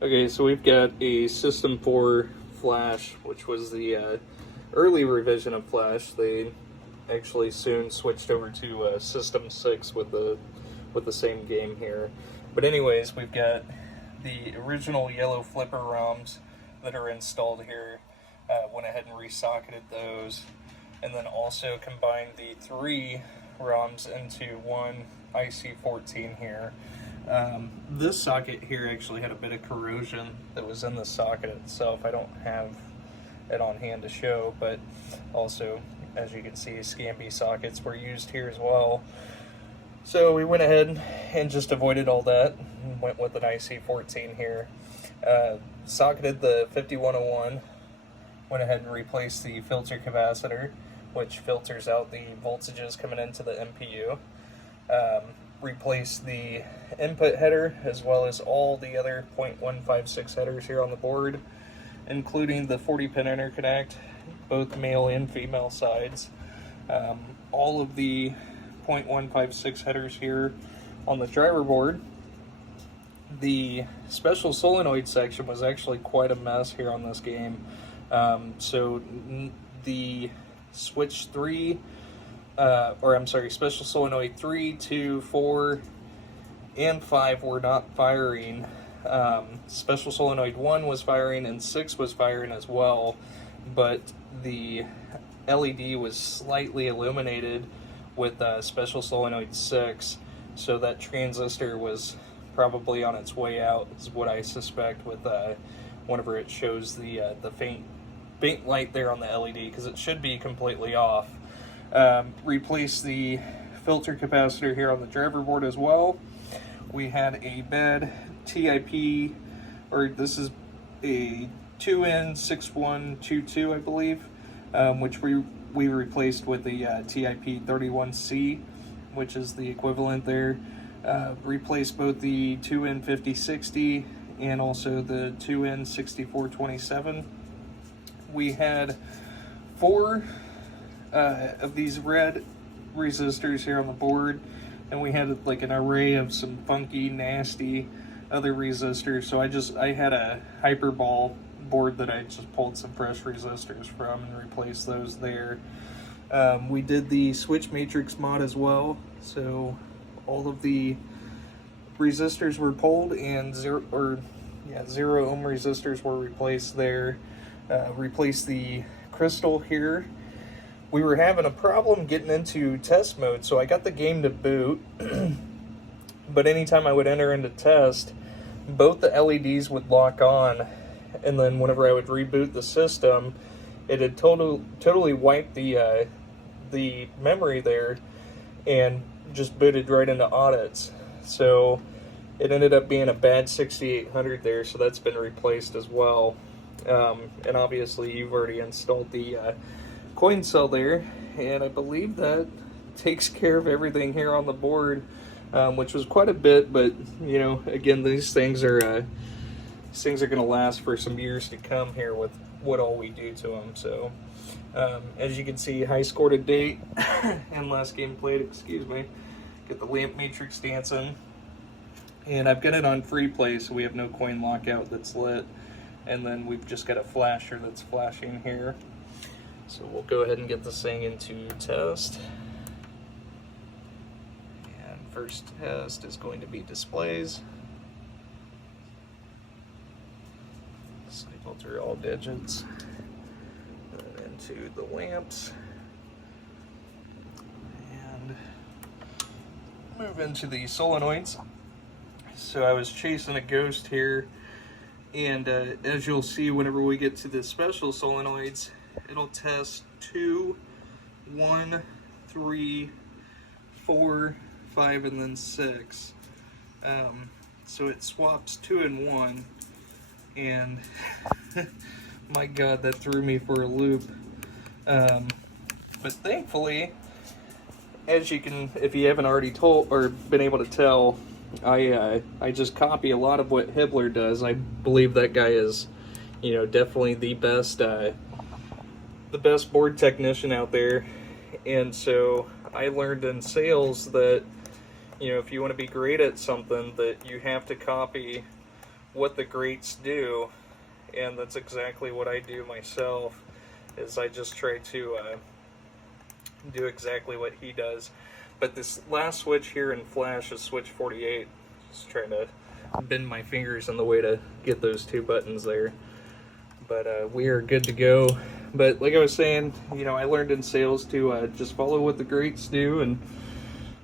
Okay, so we've got a System 4 Flash, which was the early revision of Flash. They actually soon switched over to System 6 with the same game here. But anyways, we've got the original yellow flipper ROMs that are installed here. Went ahead and resocketed those, and then also combined the three ROMs into one IC14 here. This socket here actually had a bit of corrosion that was in the socket itself. I don't have it on hand to show, but also, as you can see, Scambi sockets were used here as well. So we went ahead and just avoided all that and went with an IC14 here. Socketed the 5101, went ahead and replaced the filter capacitor, which filters out the voltages coming into the MPU. Replace the input header as well as all the other 0.156 headers here on the board, including the 40-pin interconnect, both male and female sides. All of the 0.156 headers here on the driver board. The special solenoid section was actually quite a mess here on this game. So the switch 3, special solenoid 3, 2, 4, and 5 were not firing. Special solenoid 1 was firing and 6 was firing as well, but the LED was slightly illuminated with special solenoid 6, so that transistor was probably on its way out, is what I suspect, with whenever it shows the faint light there on the LED, because it should be completely off. Replace the filter capacitor here on the driver board as well. We had a bad TIP, or this is a 2N6122, I believe, which we replaced with the TIP 31C, which is the equivalent there. Replaced both the 2N5060 and also the 2N6427. We had 4 of these red resistors here on the board, and we had like an array of some funky, nasty other resistors. So I had a Hyperball board that I just pulled some fresh resistors from and replaced those there. We did the switch matrix mod as well, so all of the resistors were pulled and 0 ohm resistors were replaced there. Replaced the crystal here. We were having a problem getting into test mode, so I got the game to boot, but anytime I would enter into test, both the LEDs would lock on, and then whenever I would reboot the system, it had totally wiped the memory there and just booted right into audits. So it ended up being a bad 6800 there, so that's been replaced as well. And obviously you've already installed the coin cell there, and I believe that takes care of everything here on the board, which was quite a bit, but you know, again, these things are going to last for some years to come here with what all we do to them. So as you can see, high score to date and last game played, excuse me. Get the lamp matrix dancing, and I've got it on free play, so we have no coin lockout that's lit, and then we've just got a flasher that's flashing here. So we'll go ahead and get this thing into test. And first test is going to be displays. Cycle through all digits. And into the lamps. And move into the solenoids. So I was chasing a ghost here. And as you'll see, whenever we get to the special solenoids, it'll test 2, 1, 3, 4, 5, and then 6. So it swaps 2 and 1, and my God, that threw me for a loop. But thankfully, as you can, if you haven't already told or been able to tell, I just copy a lot of what Hibbeler does. I believe that guy is, you know, definitely the best board technician out there. And so I learned in sales that, you know, if you want to be great at something, that you have to copy what the greats do, and that's exactly what I do myself, is I just try to do exactly what he does. But this last switch here in Flash is switch 48. Just trying to bend my fingers in the way to get those two buttons there. But we are good to go. But like I was saying, you know, I learned in sales to just follow what the greats do, and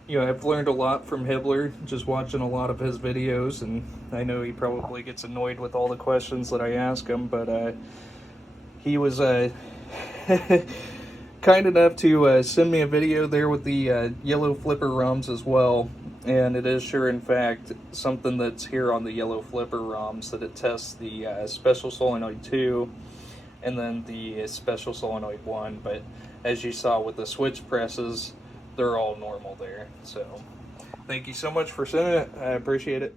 you know, I've learned a lot from Hibbler just watching a lot of his videos, and I know he probably gets annoyed with all the questions that I ask him, but he was kind enough to send me a video there with the yellow flipper ROMs as well, and it is sure in fact something that's here on the yellow flipper ROMs, that it tests the special solenoid 2 and then the special solenoid 1, but as you saw with the switch presses, they're all normal there. So thank you so much for sending it. I appreciate it.